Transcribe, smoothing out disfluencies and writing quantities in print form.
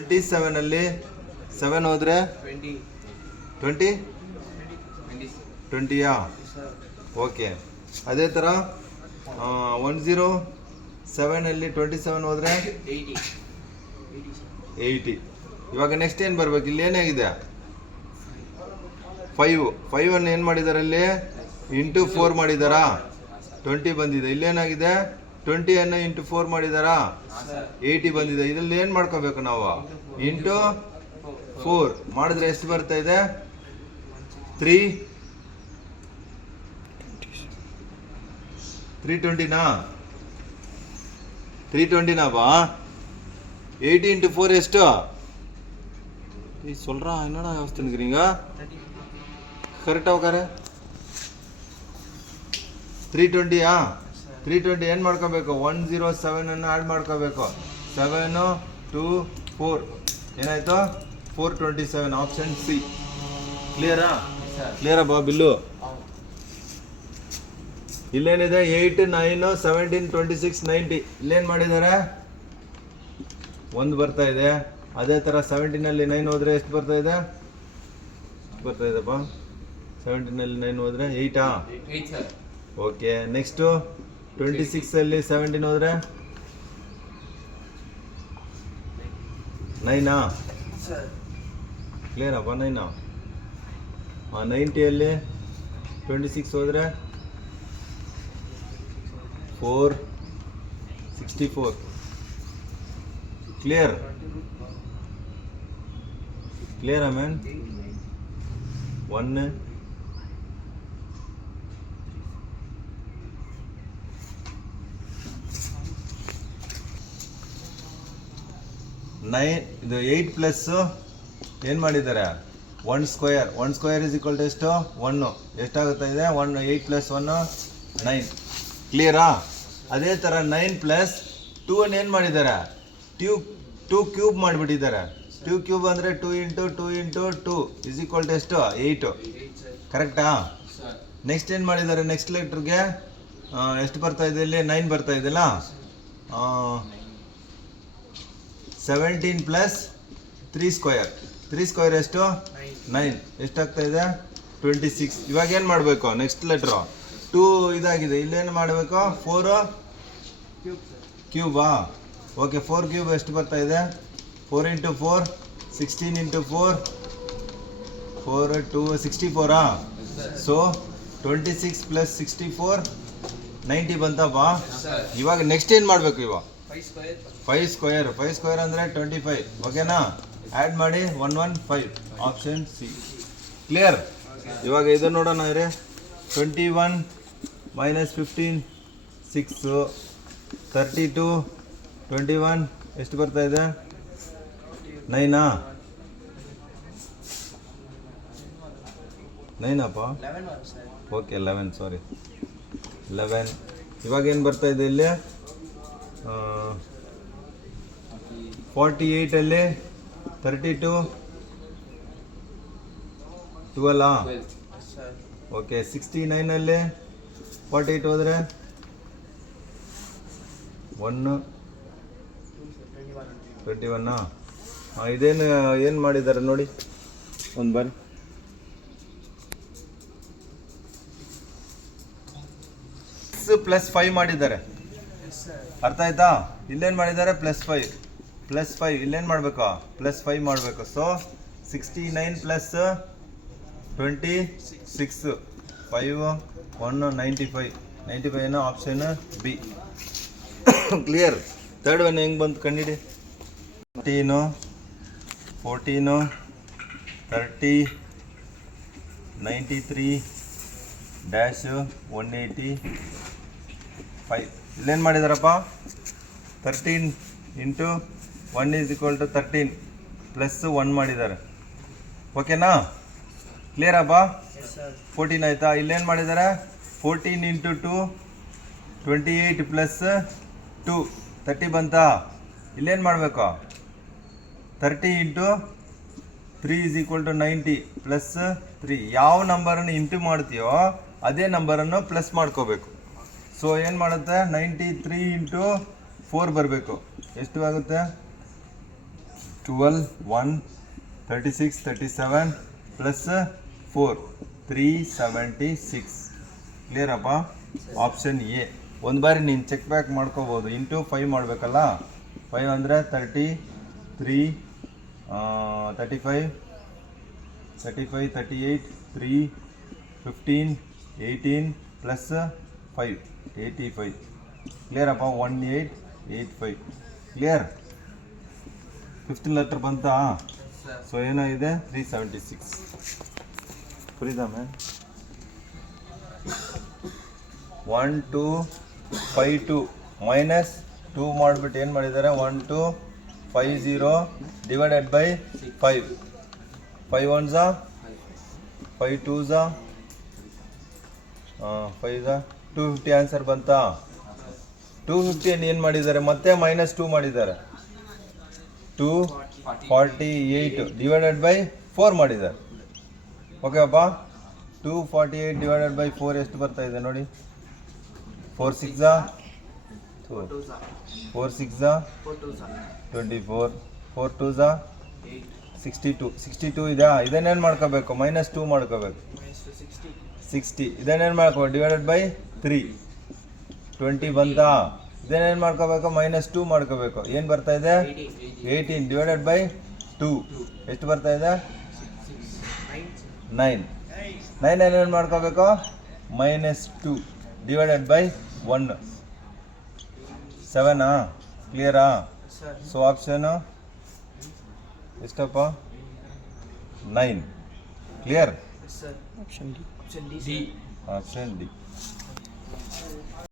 27 7 ಹೋದ್ರೆ 20 20ಯಾ ಓಕೆ. ಅದೇ ಥರ 107 27 ಹೋದ್ರೆ 80. ಇವಾಗ ನೆಕ್ಸ್ಟ್ ಏನು ಬರ್ಬೇಕು? ಇಲ್ಲಿ ಏನಾಗಿದೆ? 5 ಅನ್ನು ಏನು ಮಾಡಿದ್ದಾರೆ? ಅಲ್ಲಿ ಇಂಟು 4 ಮಾಡಿದಾರಾ? 20 ಬಂದಿದೆ. ಇಲ್ಲೇನಾಗಿದೆ? 20 ಅನ್ನು ಇಂಟು 4 ಮಾಡಿದಾರಾ? 80 ಬಂದಿದೆ. ಇದ್ರಲ್ಲಿ ಏನು ಮಾಡ್ಕೋಬೇಕು ನಾವು? ಇಂಟು 4 ಮಾಡಿದ್ರೆ ಎಷ್ಟು ಬರ್ತಾ ಇದೆ? 320ನಾ? 320ನಾ ಬಾ? 80 ಇಂಟು 4 ಎಷ್ಟು? சொல்றா என்னடா யோசிச்சுக்கிறீங்க? ಕರೆಕ್ಟ್ ಹೋಗಾರೆ 320ಯಾ? 320 ಏನು ಮಾಡ್ಕೋಬೇಕು? 107 ಅನ್ನು ಆ್ಯಡ್ ಮಾಡ್ಕೋಬೇಕು. 7 2 4 ಏನಾಯ್ತು? 427 ಆಪ್ಷನ್ ಸಿ. ಕ್ಲಿಯರಾ ಬಾ ಬಿಲ್ಲು? ಇಲ್ಲೇನಿದೆ? 8 9 17 26 90. ಇಲ್ಲೇನು ಮಾಡಿದ್ದಾರೆ? 1 ಬರ್ತಾ ಇದೆ. ಅದೇ ಥರ 17ನಲ್ಲಿ 9 ಹೋದರೆ ಎಷ್ಟು ಬರ್ತಾ ಇದೆ? ಬರ್ತಾ ಇದೆಪ್ಪ 17ನಲ್ಲಿ 9 ಹೋದರೆ 8ಆ? ಓಕೆ. ನೆಕ್ಸ್ಟು 26ಅಲ್ಲಿ 17 ಹೋದರೆ 9ಆ? ಕ್ಲಿಯರಪ್ಪ? 9ಆ? 90ಅಲ್ಲಿ 26 ಹೋದರೆ 464. Clear man? 1 9 ಇದು 8 ಪ್ಲಸ್ ಏನು ಮಾಡಿದ್ದಾರೆ? 1 square. 1 square is equal to ಎಷ್ಟು? 1. ಎಷ್ಟಾಗುತ್ತಾ ಇದೆ? 1 8 ಪ್ಲಸ್ 1 9. ಕ್ಲಿಯರಾ? ಅದೇ ಥರ 9 ಪ್ಲಸ್ 2 ಅನ್ನು ಏನು ಮಾಡಿದ್ದಾರೆ? 2 ಕ್ಯೂಬ್ ಮಾಡಿಬಿಟ್ಟಿದ್ದಾರೆ. 2 ಕ್ಯೂಬ್ ಅಂದರೆ 2 into 2 into 2 is equal to ಎಷ್ಟು? 8. ಕರೆಕ್ಟಾ? ನೆಕ್ಸ್ಟ್ ಏನು ಮಾಡಿದ್ದಾರೆ? ನೆಕ್ಸ್ಟ್ ಲೆಟ್ರಿಗೆ ಎಷ್ಟು ಬರ್ತಾ ಇದೆ? ಇಲ್ಲಿ 9 ಬರ್ತಾ ಇದೆಯಲ್ಲ. 17 ಪ್ಲಸ್ 3 ಸ್ಕ್ವೇರ್. 3 ಸ್ಕ್ವೇರ್ ಎಷ್ಟು? 9. ಎಷ್ಟಾಗ್ತಾ ಇದೆ? 26. ಇವಾಗ ಏನು ಮಾಡಬೇಕು? ನೆಕ್ಸ್ಟ್ ಲೆಟ್ರು 2 ಇದಾಗಿದೆ. ಇಲ್ಲೇನು ಮಾಡಬೇಕು? 4 ಕ್ಯೂಬಾ? ಓಕೆ. 4 ಕ್ಯೂಬ್ ಎಷ್ಟು ಬರ್ತಾ ಇದೆ? 4 ಇಂಟು 4 16 ಇಂಟು 4 4 2 64ಆ? ಸೊ 26 ಪ್ಲಸ್ 64 90 ಬಂತಪ್ಪ. ಇವಾಗ ನೆಕ್ಸ್ಟ್ ಏನು ಮಾಡಬೇಕು? ಇವಾಗ 5 ಸ್ಕ್ವೇರ್ ಅಂದರೆ 25. ಓಕೆನಾ? ಆ್ಯಡ್ ಮಾಡಿ 115 ಆಪ್ಷನ್ ಸಿ. ಕ್ಲಿಯರ್? ಇವಾಗ ಇದು ನೋಡೋಣ ಇರಿ. 21 ಮೈನಸ್ 15 6 32 21 ಎಷ್ಟು ಬರ್ತಾ ಇದೆ? 9ಆ? 9ಅಪ್ಪ? ಓಕೆ 11 ಸಾರಿ 11. ಇವಾಗ ಏನು ಬರ್ತಾ ಇದೆ ಇಲ್ಲಿ? 48ಅಲ್ಲಿ 32 12ಆ? ಓಕೆ. 69ಅಲ್ಲಿ 48 ಹೋದರೆ 1 21ಆ? ಇದೇನು ಏನು ಮಾಡಿದ್ದಾರೆ ನೋಡಿ ಒಂದು ಬಾರಿ. ಪ್ಲಸ್ 5 ಮಾಡಿದ್ದಾರೆ. ಅರ್ಥ ಆಯ್ತಾ? ಇಲ್ಲೇನು ಮಾಡಿದ್ದಾರೆ? ಪ್ಲಸ್ 5 ಇಲ್ಲೇನು ಮಾಡಬೇಕು? ಪ್ಲಸ್ 5 ಮಾಡಬೇಕು. ಸೊ 69 ಪ್ಲಸ್ 26 5 1 95 ಏನೋ option B. Clear? Third one ಹೆಂಗೆ ಬಂತು ಕಂಡಿಡಿ? 14 30 93 ಡ್ಯಾಶ್ 185. ಇಲ್ಲೇನು ಮಾಡಿದಾರಪ್ಪ? 13 into 1 is equal to 13 plus 1 ಮಾಡಿದ್ದಾರೆ. ಓಕೆನಾ? ಕ್ಲಿಯರಪ್ಪ? 14 ಆಯಿತಾ? ಇಲ್ಲೇನು ಮಾಡಿದ್ದಾರೆ? 14 ಇಂಟು 2 28 ಪ್ಲಸ್ 2 30 ಬಂತಾ? ಇಲ್ಲೇನು ಮಾಡಬೇಕು? 30 into 3 is equal to 90 plus 3. ಯಾವ ನಂಬರನ್ನು ಇಂಟು ಮಾಡ್ತೀಯೋ ಅದೇ ನಂಬರನ್ನು ಪ್ಲಸ್ ಮಾಡ್ಕೋಬೇಕು. ಸೊ ಏನು ಮಾಡುತ್ತೆ? 93 ಇಂಟು 4 ಬರಬೇಕು. ಎಷ್ಟು ಆಗುತ್ತೆ? 12, 1, 36, 37 plus 4, 376. ಕ್ಲಿಯರ್ ಅಪ್ಪ? Option A. ಒಂದು ಬಾರಿ ನೀನು ಚೆಕ್ ಬ್ಯಾಕ್ ಮಾಡ್ಕೋಬೋದು. ಇಂಟು 5 ಮಾಡಬೇಕಲ್ಲ, 5 ಅಂದರೆ 33, 35, 38, 3, 15, 18 ಪ್ಲಸ್ 5, 85. ಕ್ಲಿಯರ್ ಅಪ್ಪ? 1885. ಕ್ಲಿಯರ್? 5th ಲೆಟರ್ ಬಂತಾ? ಸೊ ಏನಾಗಿದೆ? 376. ಪುರಿದಾ ಮ್ಯಾಮ್? 1 2 5 2 ಮೈನಸ್ 2 ಮಾಡಿಬಿಟ್ಟು ಏನು ಮಾಡಿದ್ದಾರೆ? 1 2 5 0 divided by 5. 5 1s 5 2s 5 250 answer ಬಂತಾ? 250 ಏನು ಮಾಡಿದ್ದಾರೆ? ಮತ್ತೆ ಮೈನಸ್ 2 ಮಾಡಿದ್ದಾರೆ. 248 ಡಿವೈಡೆಡ್ ಬೈ 4 ಮಾಡಿದ್ದಾರೆ. ಓಕೆ ಅಪ್ಪ? 248 ಡಿವೈಡೆಡ್ ಬೈ 4 ಎಷ್ಟು ಬರ್ತಾ ಇದೆ ನೋಡಿ? 4 6 24, 4 2s 62 ಇದಾ? ಇದನ್ನೇನು ಮಾಡ್ಕೋಬೇಕು? ಮೈನಸ್ 2 ಮಾಡ್ಕೋಬೇಕು. 60 ಇದನ್ನೇನು ಮಾಡ್ಕೋ? ಡಿವೈಡೆಡ್ ಬೈ 3 20 ಬಂತಾ? ಇದನ್ನೇನು ಮಾಡ್ಕೋಬೇಕು? ಮೈನಸ್ 2 ಮಾಡ್ಕೋಬೇಕು. ಏನು ಬರ್ತಾ ಇದೆ? 18 ಡಿವೈಡೆಡ್ ಬೈ 2 ಎಷ್ಟು ಬರ್ತಾ ಇದೆ? 9 ಏನೇನು ಮಾಡ್ಕೋಬೇಕು? Minus 2 divided by 1 7. ಕ್ಲಿಯರಾ? ಸೊ ಆಪ್ಷನು ಎಷ್ಟಪ್ಪ? 9. ಕ್ಲಿಯರ್? Option D.